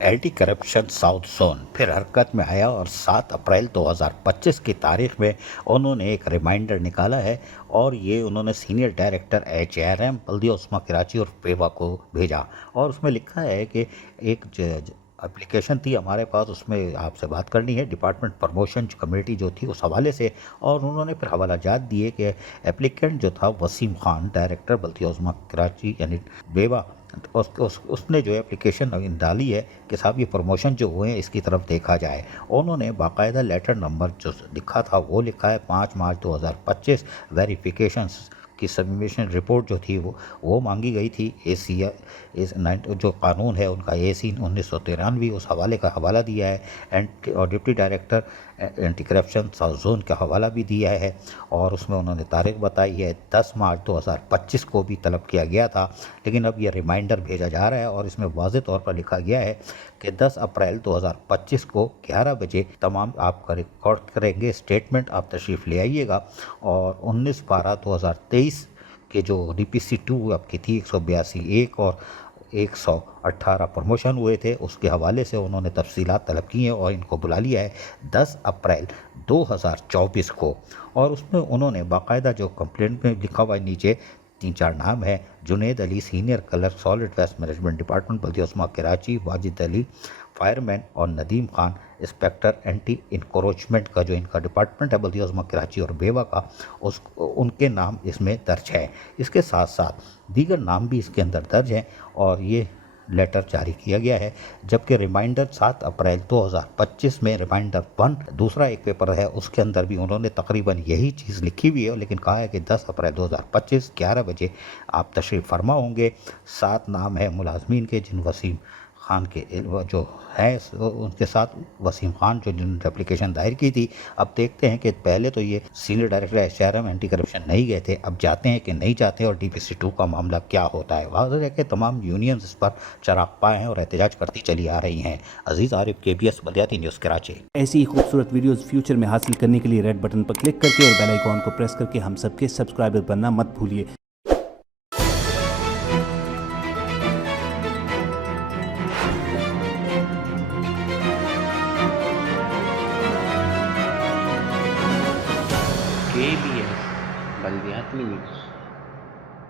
Anti corruption south zone फिर हरकत में आया और 7 अप्रैल 2025 की तारीख में उन्होंने एक रिमाइंडर निकाला है और ये उन्होंने सीनियर डायरेक्टर HRM बल्दिया उस्मा कराची और पेवा को भेजा और उसमें लिखा है कि एक एप्लीकेशन थी हमारे पास, उसमें आपसे बात करनी है डिपार्टमेंट प्रमोशन कमेटी जो थी उस हवाले से। और उन्होंने फिर हवाला जात दिए कि एप्लीकेंट जो था वसीम खान, डायरेक्टर बल्दिया उस्मा कराची यानी बेवा, उसने जो एप्लीकेशन डाली है कि साहब ये प्रमोशन जो हुए हैं इसकी तरफ देखा जाए। उन्होंने बाकायदा लेटर नंबर जो लिखा था वो लिखा है 5 मार्च 2025। वेरिफिकेशन की सबमिशन रिपोर्ट जो थी वो मांगी गई थी। जो कानून है उनका AC 1993 उस हवाले का हवाला दिया है और deputy director anti corruption south zone का हवाला भी दिया है और उसमें उन्होंने तारीख बताई है 10 मार्च 2025 को भी तलब किया गया था। लेकिन अब यह रिमाइंडर भेजा जा रहा है और इसमें वाज़ेह तौर पर लिखा गया है कि 10 अप्रैल 2025 को 11 बजे तमाम आपका रिकॉर्ड करेंगे स्टेटमेंट, आप तशरीफ़ ले आइएगा। और 19/12/2023 के जो DPC 2 आपकी थी 182 और 118 प्रमोशन हुए थे उसके हवाले से उन्होंने तफसीलात तलब की हैं और इनको बुला लिया है 10 अप्रैल 2024 को। और उसमें उन्होंने बाकायदा जो कंप्लेंट में लिखा हुआ है नीचे 3-4 नाम है, Juned Ali senior clerk solid waste management department Baldia Uzma Karachi, Wajid Ali fireman और Nadeem Khan inspector anti encroachment का जो इनका डिपार्टमेंट है बल्दिया उस्मा कराची और बेवा का, उनके नाम इसमें दर्ज है। इसके साथ साथ दीगर नाम भी इसके अंदर दर्ज हैं और ये लेटर जारी किया गया है। जबकि रिमाइंडर 7 अप्रैल 2025 में रिमाइंडर 1 दूसरा एक पेपर है उसके अंदर भी उन्होंने तकरीबन यही चीज़ लिखी हुई है, लेकिन कहा है कि 10 अप्रैल 2025 11 बजे आप तशरीफ़ फरमा होंगे। 7 नाम है मुलाजमीन के जिन वसीम खान के जो है उनके साथ वसीम खान जो जिन्होंने एप्लीकेशन दायर की थी। अब देखते हैं कि पहले तो ये senior director HRM anti corruption नहीं गए थे, अब जाते हैं कि नहीं जाते और DPC 2 का मामला क्या होता है। वाज़ेह है कि तमाम यूनियंस इस पर चराग पाए हैं और एहतजाज करती चली आ रही हैं। अजीज़ आरिफ, KBS बल्दियाती न्यूज़ कराची। ऐसी ही खूबसूरत वीडियोस फ्यूचर में हासिल करने के लिए रेड बटन पर क्लिक करके और बेल आइकॉन को प्रेस करके हम सबके सब्सक्राइबर बनना मत भूलिए। KBS बल्दियाती न्यूज़।